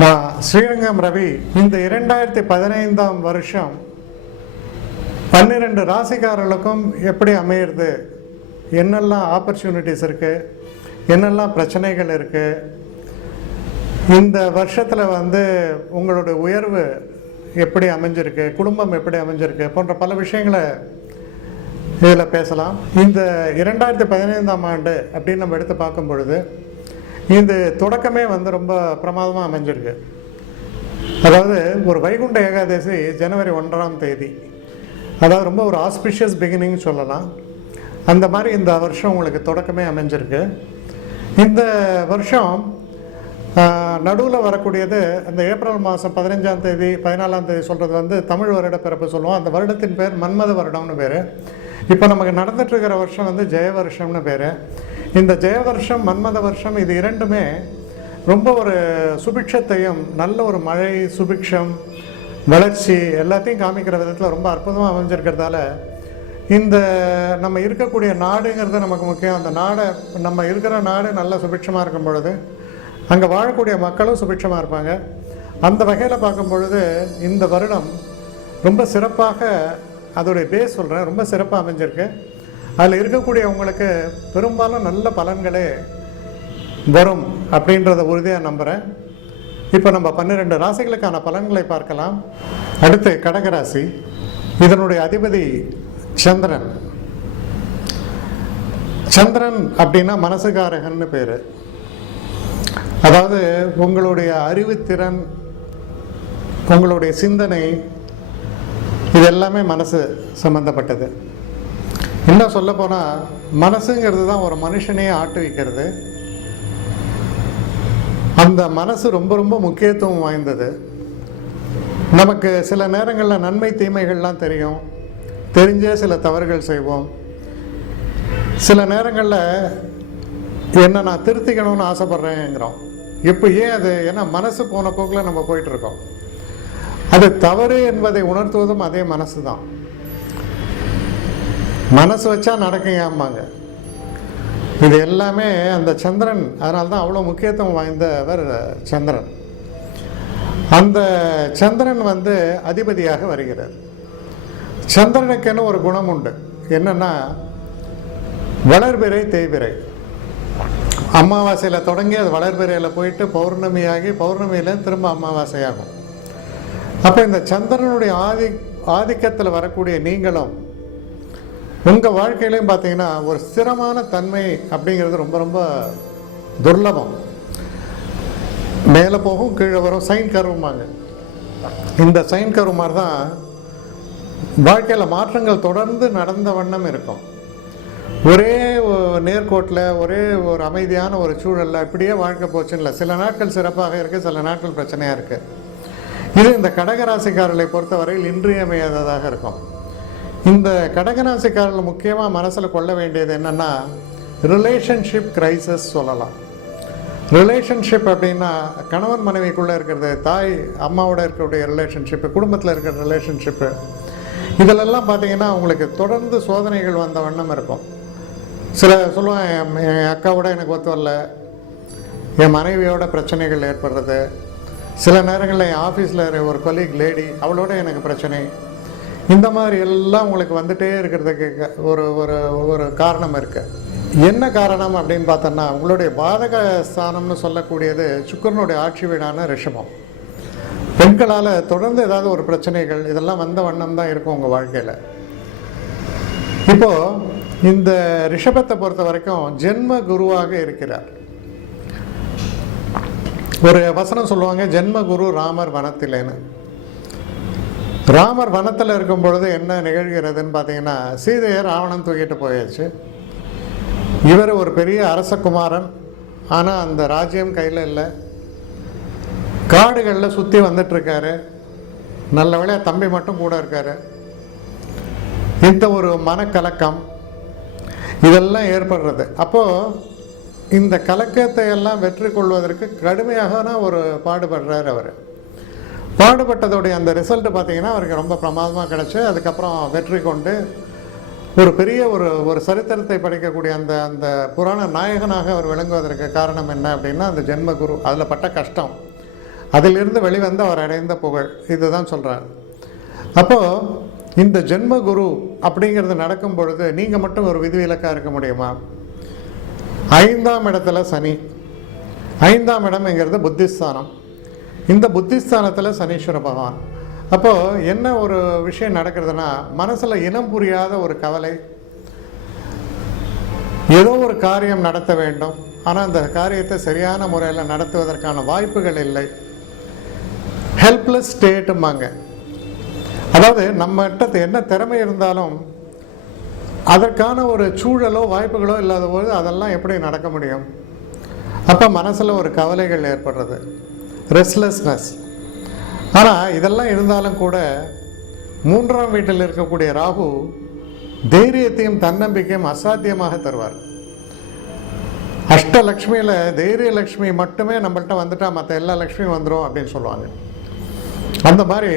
நான் ஸ்ரீரங்கம் ரவி. இந்த 2015ஆம் வருஷம் 12 ராசிக்காரர்களுக்கும் எப்படி அமையிறது, என்னெல்லாம் ஆப்பர்ச்சுனிட்டிஸ் இருக்குது, என்னெல்லாம் பிரச்சனைகள் இருக்குது, இந்த வருஷத்தில் உங்களோட உயர்வு எப்படி அமைஞ்சிருக்கு, குடும்பம் எப்படி அமைஞ்சிருக்கு போன்ற பல விஷயங்களை இதில் பேசலாம். இந்த 2015ஆம் ஆண்டு அப்படின்னு நம்ம எடுத்து பார்க்கும் பொழுது இந்த தொடக்கமே ரொம்ப பிரமாதமாக அமைஞ்சிருக்கு. அதாவது ஒரு வைகுண்ட ஏகாதசி ஜனவரி 1ஆம் தேதி, அதாவது ரொம்ப ஒரு ஆஸ்பிஷியஸ் பிகினிங் சொல்லலாம். அந்த மாதிரி இந்த வருஷம் உங்களுக்கு தொடக்கமே அமைஞ்சிருக்கு. இந்த வருஷம் நடுவில் வரக்கூடியது அந்த ஏப்ரல் மாதம் 15ஆம் தேதி 14ஆம் தேதி சொல்கிறது தமிழ் வருட பிறப்பு சொல்லுவோம். அந்த வருடத்தின் பேர் மன்மத வருடம்னு பேர். இப்போ நமக்கு நடந்துட்டுருக்கிற வருஷம் ஜெய வருஷம்னு பேர். இந்த ஜெய வருஷம் மன்மத வருஷம் இது இரண்டுமே ரொம்ப ஒரு சுபிக்ஷத்தையும் நல்ல ஒரு மழை சுபிக்ஷம் வளர்ச்சி எல்லாத்தையும் காமிக்கிற விதத்தில் ரொம்ப அற்புதமாக அமைஞ்சிருக்கிறதால இந்த நம்ம இருக்கக்கூடிய நாடுங்கிறது நமக்கு முக்கியம். அந்த நாடை நம்ம இருக்கிற நாடு நல்ல சுபிக்ஷமாக இருக்கும் பொழுது அங்கே வாழக்கூடிய மக்களும் சுபிக்ஷமாக இருப்பாங்க. அந்த வகையில் பார்க்கும் பொழுது இந்த வருடம் ரொம்ப சிறப்பாக, அதோடைய பேஸ் சொல்கிறேன், ரொம்ப சிறப்பாக அமைஞ்சிருக்கு. அதில் இருக்கக்கூடியவங்களுக்கு பெரும்பாலும் நல்ல பலன்களே வரும் அப்படின்றத உறுதியாக நம்புகிறேன். இப்போ நம்ம 12 ராசிகளுக்கான பலன்களை பார்க்கலாம். அடுத்து கடகராசி. இதனுடைய அதிபதி சந்திரன். சந்திரன் அப்படின்னா மனசுகாரகன்னு பேர். அதாவது உங்களுடைய அறிவுத்திறன், உங்களுடைய சிந்தனை, இது எல்லாமே மனசு சம்பந்தப்பட்டது. இன்னும் சொல்ல போனால் மனசுங்கிறது தான் ஒரு மனுஷனையே ஆட்டு வைக்கிறது. அந்த மனசு ரொம்ப ரொம்ப முக்கியத்துவம் வாய்ந்தது. நமக்கு சில நேரங்களில் நன்மை தீமைகள்லாம் தெரியும், தெரிஞ்சே சில தவறுகள் செய்வோம். சில நேரங்களில் என்ன நான் திருத்திக்கணும்னு ஆசைப்பட்றேங்கிறோம். இப்போ ஏன் அது, ஏன்னா மனசு போன போக்கில் நம்ம போயிட்டுருக்கோம். அது தவறு என்பதை உணர்த்துவதும் அதே மனசு தான். மனசு வச்சா நடக்கையாமாங்க. இது எல்லாமே அந்த சந்திரன், அதனால தான் அவ்வளோ முக்கியத்துவம் வாய்ந்தவர் சந்திரன். அந்த சந்திரன் அதிபதியாக வருகிறார். சந்திரனுக்குன்னு ஒரு குணம் உண்டு. என்னன்னா வளர்பிறை தேய்பிறை. அமாவாசையில் தொடங்கி அது வளர்பிறையில் போயிட்டு பௌர்ணமியாகி பௌர்ணமியில் திரும்ப அமாவாசையாகும். அப்போ இந்த சந்திரனுடைய ஆதிக்கத்தில் வரக்கூடிய நீங்களும் உங்கள் வாழ்க்கையிலையும் பார்த்தீங்கன்னா ஒரு ஸ்திரமான தன்மை அப்படிங்கிறது ரொம்ப ரொம்ப துர்லபம். மேலே போகும் கீழே வரும், சைன் கருவுமாங்க. இந்த சைன் கரு மாதிரி தான் வாழ்க்கையில் மாற்றங்கள் தொடர்ந்து நடந்த வண்ணம் இருக்கும். ஒரே நேர்கோட்டில் ஒரே ஒரு அமைதியான ஒரு சூழலில் இப்படியே வாழ்க்கை போச்சுன்னு இல்லை. சில நாட்கள் சிறப்பாக இருக்குது, சில நாட்கள் பிரச்சனையாக இருக்குது. இது இந்த கடகராசிக்காரர்களை பொறுத்தவரையில் இன்றியமையாததாக இருக்கும். இந்த கடகராசிக்காரர்கள் முக்கியமாக மனசில் கொள்ள வேண்டியது என்னென்னா ரிலேஷன்ஷிப் கிரைசிஸ் சொல்லலாம். ரிலேஷன்ஷிப் அப்படின்னா கணவன் மனைவிக்குள்ளே இருக்கிறது, தாய் அம்மாவோட இருக்கக்கூடிய ரிலேஷன்ஷிப்பு, குடும்பத்தில் இருக்கிற ரிலேஷன்ஷிப்பு, இதிலெல்லாம் பார்த்தீங்கன்னா உங்களுக்கு தொடர்ந்து சோதனைகள் வந்த வண்ணம் இருக்கும். சில சொல்லுவாங்க, என் அக்காவோட எனக்கு ஒத்து வரல, என் மனைவியோட பிரச்சனைகள் ஏற்படுறது, சில நேரங்களில் என் ஆஃபீஸில் ஒரு கொலீக் லேடி, அவளோட எனக்கு பிரச்சனை, இந்த மாதிரி எல்லாம் உங்களுக்கு வந்துட்டே இருக்கிறதுக்கு ஒரு ஒரு ஒரு காரணம் இருக்குது. என்ன காரணம் அப்படின்னு பார்த்தோன்னா உங்களுடைய பாதக ஸ்தானம்னு சொல்லக்கூடியது சுக்கிரனுடைய ஆட்சி வீடான ரிஷபம். பெண்களால் தொடர்ந்து ஏதாவது ஒரு பிரச்சனைகள் இதெல்லாம் வந்த வண்ணம் தான் இருக்கும் உங்கள் வாழ்க்கையில். இப்போது இந்த ரிஷபத்தை பொறுத்த வரைக்கும் ஜென்ம குருவாக இருக்கிறார். ஒரு வசனம் சொல்லுவாங்க, ஜென்ம குரு ராமர் வனத்திலேன்னு. ராமர் வனத்தில் இருக்கும் பொழுது என்ன நிகழ்கிறதுன்னு பார்த்தீங்கன்னா, சீதையை ராவணன் தூக்கிட்டு போயாச்சு. இவர் ஒரு பெரிய அரசகுமாரன், ஆனால் அந்த ராஜ்யம் கையில் இல்லை. காடுகளில் சுற்றி வந்துட்டுருக்காரு. நல்ல வேளையாக தம்பி மட்டும் கூட இருக்கார். இந்த ஒரு மனக்கலக்கம் இதெல்லாம் ஏற்படுறது. அப்போது இந்த கலக்கத்தை எல்லாம் வெற்றி கொள்வதற்கு கடுமையாக ஒரு பாடுபடுறார். அவர் பாடுபட்டதோடைய அந்த ரிசல்ட் பார்த்தீங்கன்னா அவருக்கு ரொம்ப பிரமாதமாக கிடச்சி, அதுக்கப்புறம் வெற்றி கொண்டு ஒரு பெரிய ஒரு சரித்திரத்தை படிக்கக்கூடிய அந்த புராண நாயகனாக அவர் விளங்குவதற்கு காரணம் என்ன அப்படின்னா அந்த ஜென்மகுரு, அதில் பட்ட கஷ்டம், அதிலிருந்து வெளிவந்து அவர் அடைந்த புகழ், இதுதான் சொல்கிறார். அப்போது இந்த ஜென்ம குரு அப்படிங்கிறது நடக்கும் பொழுது நீங்கள் மட்டும் ஒரு விதிவிலக்காக இருக்க முடியுமா? 5ஆம் இடத்துல சனி, 5ஆம் இடம்ங்கிறது புத்திஸ்தானம். இந்த புத்திஸ்தானத்தில் சனீஸ்வர பகவான். அப்போது என்ன ஒரு விஷயம் நடக்கிறதுனா, மனசில் இனம் புரியாத ஒரு கவலை, ஏதோ ஒரு காரியம் நடத்த வேண்டும், ஆனால் அந்த காரியத்தை சரியான முறையில் நடத்துவதற்கான வாய்ப்புகள் இல்லை. ஹெல்ப்லெஸ் ஸ்டேட்டும்பாங்க. அதாவது நம்மகிட்ட என்ன திறமை இருந்தாலும் அதற்கான ஒரு சூழலோ வாய்ப்புகளோ இல்லாத போது அதெல்லாம் எப்படி நடக்க முடியும்? அப்போ மனசில் ஒரு கவலைகள் ஏற்படுறது, ரெஸ்ட்லெஸ்னஸ். ஆனால் இதெல்லாம் இருந்தாலும் கூட 3ஆம் வீட்டில் இருக்கக்கூடிய ராகு தைரியத்தையும் தன்னம்பிக்கையும் அசாத்தியமாக தருவார். அஷ்டலக்ஷ்மியில் தைரிய லக்ஷ்மி மட்டுமே நம்மள்கிட்ட வந்துட்டால் மற்ற எல்லா லக்ஷ்மியும் வந்துடும் அப்படின்னு சொல்லுவாங்க. அந்த மாதிரி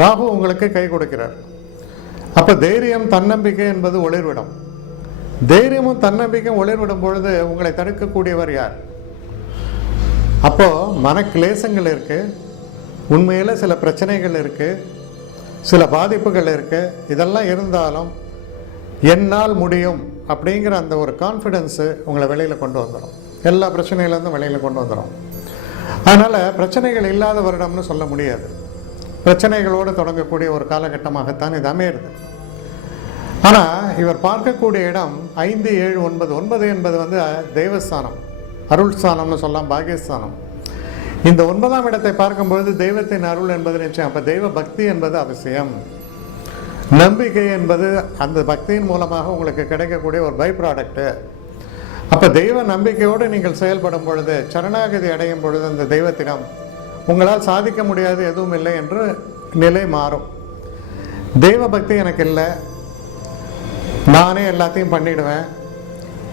ராகு உங்களுக்கு கை கொடுக்கிறார். அப்போ தைரியம் தன்னம்பிக்கை என்பது ஒளிர்விடும். தைரியமும் தன்னம்பிக்கையும் ஒளிர்விடும் பொழுது உங்களை தடுக்கக்கூடியவர் யார்? அப்போது மனக்லேசங்கள் இருக்குது, உண்மையில் சில பிரச்சனைகள் இருக்குது, சில பாதிப்புகள் இருக்குது. இதெல்லாம் இருந்தாலும் என்னால் முடியும் அப்படிங்கிற அந்த ஒரு கான்ஃபிடென்ஸு உங்களை வெளியில் கொண்டு வந்துடும், எல்லா பிரச்சனையிலேருந்தும் வெளியில் கொண்டு வந்துடும். அதனால் பிரச்சனைகள் இல்லாத வருடம்னு சொல்ல முடியாது. பிரச்சனைகளோடு தொடங்கக்கூடிய ஒரு காலகட்டமாகத்தான் இது அமையிறது. ஆனால் இவர் பார்க்கக்கூடிய இடம் 5, 7, 9. 9 என்பது வந்து தெய்வஸ்தானம், அருள் ஸ்தானம்னு சொல்லலாம், பாகியஸ்தானம். இந்த 9ஆம் இடத்தை பார்க்கும்பொழுது தெய்வத்தின் அருள் என்பது நிச்சயம். அப்போ தெய்வ பக்தி என்பது அவசியம். நம்பிக்கை என்பது அந்த பக்தியின் மூலமாக உங்களுக்கு கிடைக்கக்கூடிய ஒரு பை ப்ராடக்ட்டு. அப்போ தெய்வ நம்பிக்கையோடு நீங்கள் செயல்படும் பொழுது, சரணாகதி அடையும் பொழுது அந்த தெய்வத்திடம் உங்களால் சாதிக்க முடியாது எதுவும் இல்லை என்று நிலை மாறும். தெய்வ பக்தி எனக்கு இல்லை, நானே எல்லாத்தையும் பண்ணிடுவேன்,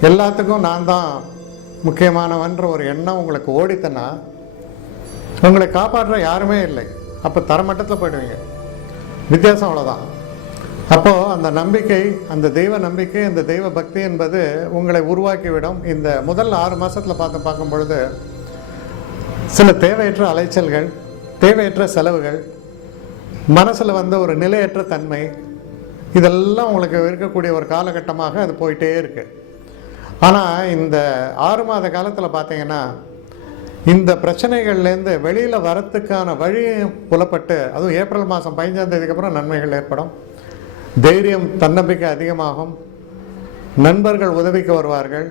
எல்லாத்துக்கும் நான் தான் முக்கியமானவன்ற ஒரு எண்ணம் உங்களுக்கு ஓடித்தனா உங்களை காப்பாற்ற யாருமே இல்லை. அப்போ தரமட்டத்தில் போய்டுவீங்க. வித்தியாசம் அவ்வளோதான். அப்போது அந்த நம்பிக்கை, அந்த தெய்வ நம்பிக்கை, அந்த தெய்வ பக்தி என்பது உங்களை உருவாக்கிவிடும். இந்த முதல் 6 மாதத்தில் பார்க்கும் பொழுது சில தேவையற்ற அலைச்சல்கள், தேவையற்ற செலவுகள், மனசில் வந்த ஒரு நிலையற்ற தன்மை, இதெல்லாம் உங்களுக்கு இருக்கக்கூடிய ஒரு காலகட்டமாக அது போயிட்டே இருக்குது. ஆனால் இந்த 6 மாத காலத்தில் பார்த்தீங்கன்னா இந்த பிரச்சனைகள்லேருந்து வெளியில் வரத்துக்கான வழியும் புலப்பட்டு, அதுவும் ஏப்ரல் மாதம் 15ஆம் தேதிக்கு அப்புறம் நன்மைகள் ஏற்படும். தைரியம் தன்னம்பிக்கை அதிகமாகும், நண்பர்கள் உதவிக்கு வருவார்கள்.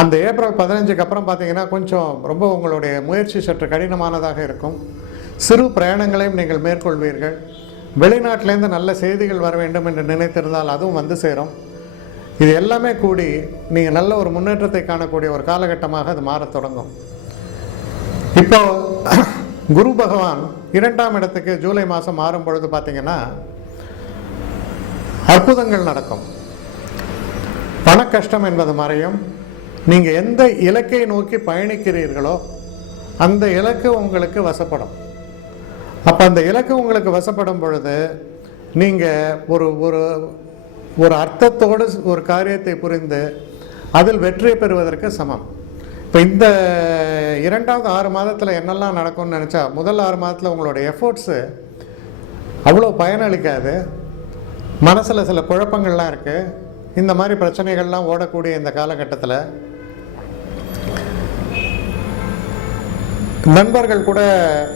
அந்த ஏப்ரல் 15க்கு அப்புறம் பார்த்தீங்கன்னா கொஞ்சம் ரொம்ப உங்களுடைய முயற்சி சற்று கடினமானதாக இருக்கும். சிறு பிரயாணங்களையும் நீங்கள் மேற்கொள்வீர்கள். வெளிநாட்டிலேருந்து நல்ல செய்திகள் வர வேண்டும் என்று நினைத்திருந்தால் அதுவும் வந்து சேரும். இது எல்லாமே கூடி நீங்கள் நல்ல ஒரு முன்னேற்றத்தை காணக்கூடிய ஒரு காலகட்டமாக அது மாறத் தொடங்கும். இப்போ குரு பகவான் 2ஆம் இடத்துக்கு ஜூலை மாதம் மாறும் பொழுது பார்த்தீங்கன்னா அற்புதங்கள் நடக்கும். பண கஷ்டம் என்பது மறையும். நீங்கள் எந்த இலக்கை நோக்கி பயணிக்கிறீர்களோ அந்த இலக்கு உங்களுக்கு வசப்படும். அப்போ அந்த இலக்கு உங்களுக்கு வசப்படும் பொழுது நீங்கள் ஒரு ஒரு ஒரு அர்த்தத்தோடு ஒரு காரியத்தை புரிந்து அதில் வெற்றி பெறுவதற்கு சமம். இப்போ இந்த 2வது 6 மாதத்தில் என்னெல்லாம் நடக்கும்னு நினச்சா, முதல் 6 மாதத்தில் உங்களோட எஃபோர்ட்ஸு அவ்வளோ பயனளிக்காது. மனசில் சில குழப்பங்கள்லாம் இருக்குது. இந்த மாதிரி பிரச்சனைகள்லாம் ஓடக்கூடிய இந்த காலகட்டத்தில் நண்பர்கள் கூட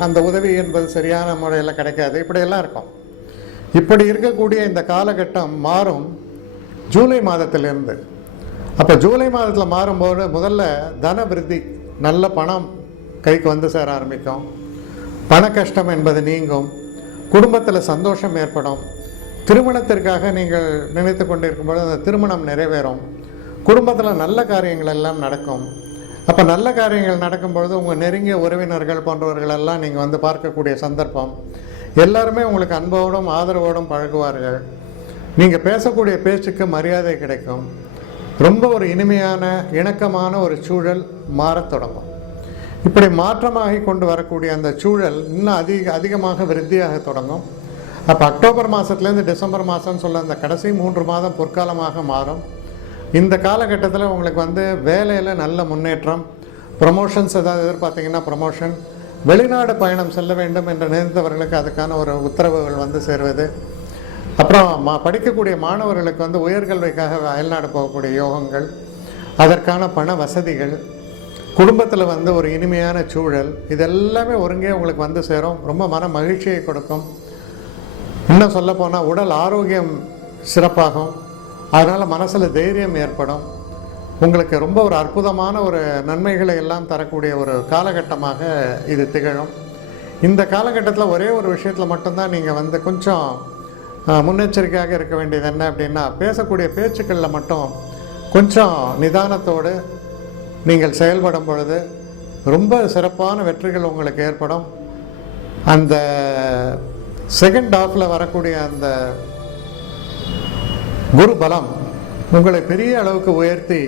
அந்த உதவி என்பது சரியான முறையில் கிடைக்காது. இப்படியெல்லாம் இருக்கும். இப்படி இருக்கக்கூடிய இந்த காலகட்டம் மாறும் ஜூலை மாதத்திலிருந்து. அப்போ ஜூலை மாதத்தில் மாறும்போது முதல்ல தன விருத்தி, நல்ல பணம் கைக்கு வந்து சேர ஆரம்பிக்கும். பண கஷ்டம் என்பது நீங்கும். குடும்பத்தில் சந்தோஷம் ஏற்படும். திருமணத்திற்காக நீங்கள் நினைத்து கொண்டிருக்கும்போது அந்த திருமணம் நிறைவேறும். குடும்பத்தில் நல்ல காரியங்கள் எல்லாம் நடக்கும். அப்போ நல்ல காரியங்கள் நடக்கும்பொழுது உங்கள் நெருங்கிய உறவினர்கள் போன்றவர்களெல்லாம் நீங்கள் வந்து பார்க்கக்கூடிய சந்தர்ப்பம். எல்லாருமே உங்களுக்கு அன்போடும் ஆதரவோடும் பழகுவார்கள். நீங்கள் பேசக்கூடிய பேச்சுக்கு மரியாதை கிடைக்கும். ரொம்ப ஒரு இனிமையான இணக்கமான ஒரு சூழல் மாறத் தொடங்கும். இப்படி மாற்றமாகி கொண்டு வரக்கூடிய அந்த சூழல் இன்னும் அதிகமாக விருத்தியாக தொடங்கும். அப்போ அக்டோபர் மாதத்துலேருந்து டிசம்பர் மாதம்னு சொல்ல அந்த கடைசி 3 மாதம் பொற்காலமாக மாறும். இந்த காலகட்டத்தில் உங்களுக்கு வந்து வேலையில் நல்ல முன்னேற்றம், ப்ரமோஷன்ஸ் ஏதாவது எதிர்பார்த்தீங்கன்னா ப்ரமோஷன், வெளிநாடு பயணம் செல்ல வேண்டும் என்று நினைத்தவர்களுக்கு அதுக்கான ஒரு உத்தரவுகள் வந்து சேருவது, அப்புறம் படிக்கக்கூடிய மாணவர்களுக்கு வந்து உயர்கல்விக்காக அயல்நாடு போகக்கூடிய யோகங்கள், அதற்கான பண வசதிகள், குடும்பத்தில் வந்து ஒரு இனிமையான சூழல், இதெல்லாமே ஒருங்கே உங்களுக்கு வந்து சேரும். ரொம்ப மன மகிழ்ச்சியை கொடுக்கும். இன்னும் சொல்லப்போனால் உடல் ஆரோக்கியம் சிறப்பாகும். அதனால் மனசில் தைரியம் ஏற்படும். உங்களுக்கு ரொம்ப ஒரு அற்புதமான ஒரு நன்மைகளை எல்லாம் தரக்கூடிய ஒரு காலகட்டமாக இது திகழும். இந்த காலகட்டத்தில் ஒரே ஒரு விஷயத்தில் மட்டும்தான் நீங்கள் வந்து கொஞ்சம் முன்னெச்சரிக்கையாக இருக்க வேண்டியது என்ன அப்படின்னா, பேசக்கூடிய பேச்சுக்களில் மட்டும் கொஞ்சம் நிதானத்தோடு நீங்கள் செயல்படும் பொழுது ரொம்ப சிறப்பான வெற்றிகள் உங்களுக்கு ஏற்படும். அந்த செகண்ட் ஹாஃபில் வரக்கூடிய அந்த குரு பலம் உங்களை பெரிய அளவுக்கு உயர்த்தி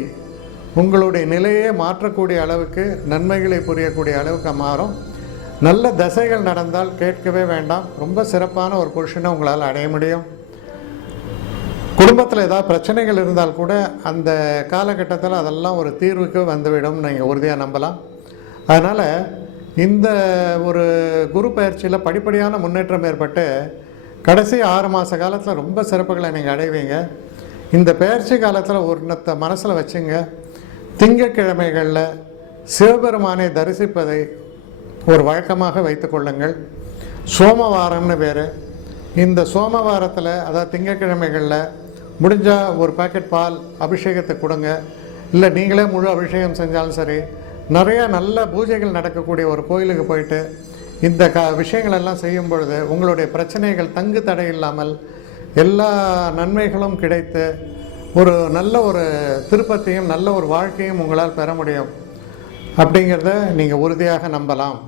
உங்களுடைய நிலையே மாற்றக்கூடிய அளவுக்கு, நன்மைகளை புரியக்கூடிய அளவுக்கு மாறும். நல்ல தசைகள் நடந்தால் கேட்கவே வேண்டாம், ரொம்ப சிறப்பான ஒரு பொசிஷனை உங்களால் அடைய முடியும். குடும்பத்தில் ஏதாவது பிரச்சனைகள் இருந்தால் கூட அந்த காலகட்டத்தில் அதெல்லாம் ஒரு தீர்வுக்கு வந்துவிடும், நீங்கள் உறுதியாக நம்பலாம். அதனால் இந்த ஒரு குரு பயிற்சியில் படிப்படியான முன்னேற்றம் ஏற்பட்டு கடைசி 6 மாத காலத்தில் ரொம்ப சிறப்புகளை நீங்கள் அடைவீங்க. இந்த பயிற்சி காலத்தில் ஒருத்த மனசில் வச்சுங்க, திங்கட்கிழமைகளில் சிவபெருமானை தரிசிப்பதை ஒரு வழக்கமாக வைத்து கொள்ளுங்கள். சோமவாரம்னு பேர். இந்த சோமவாரத்தில், அதாவது திங்கட்கிழமைகளில் முடிஞ்சால் ஒரு பாக்கெட் பால் அபிஷேகத்தை கொடுங்க. இல்லை நீங்களே முழு அபிஷேகம் செஞ்சாலும் சரி. நிறையா நல்ல பூஜைகள் நடக்கக்கூடிய ஒரு கோயிலுக்கு போயிட்டு இந்த விஷயங்களெல்லாம் செய்யும் பொழுது உங்களுடைய பிரச்சனைகள் தங்கு தடை இல்லாமல் எல்லா நன்மைகளும் கிடைத்து ஒரு நல்ல ஒரு திருப்பத்தையும் நல்ல ஒரு வாழ்க்கையும் உங்களால் பெற முடியும் அப்படிங்கிறத நீங்கள் உறுதியாக நம்பலாம்.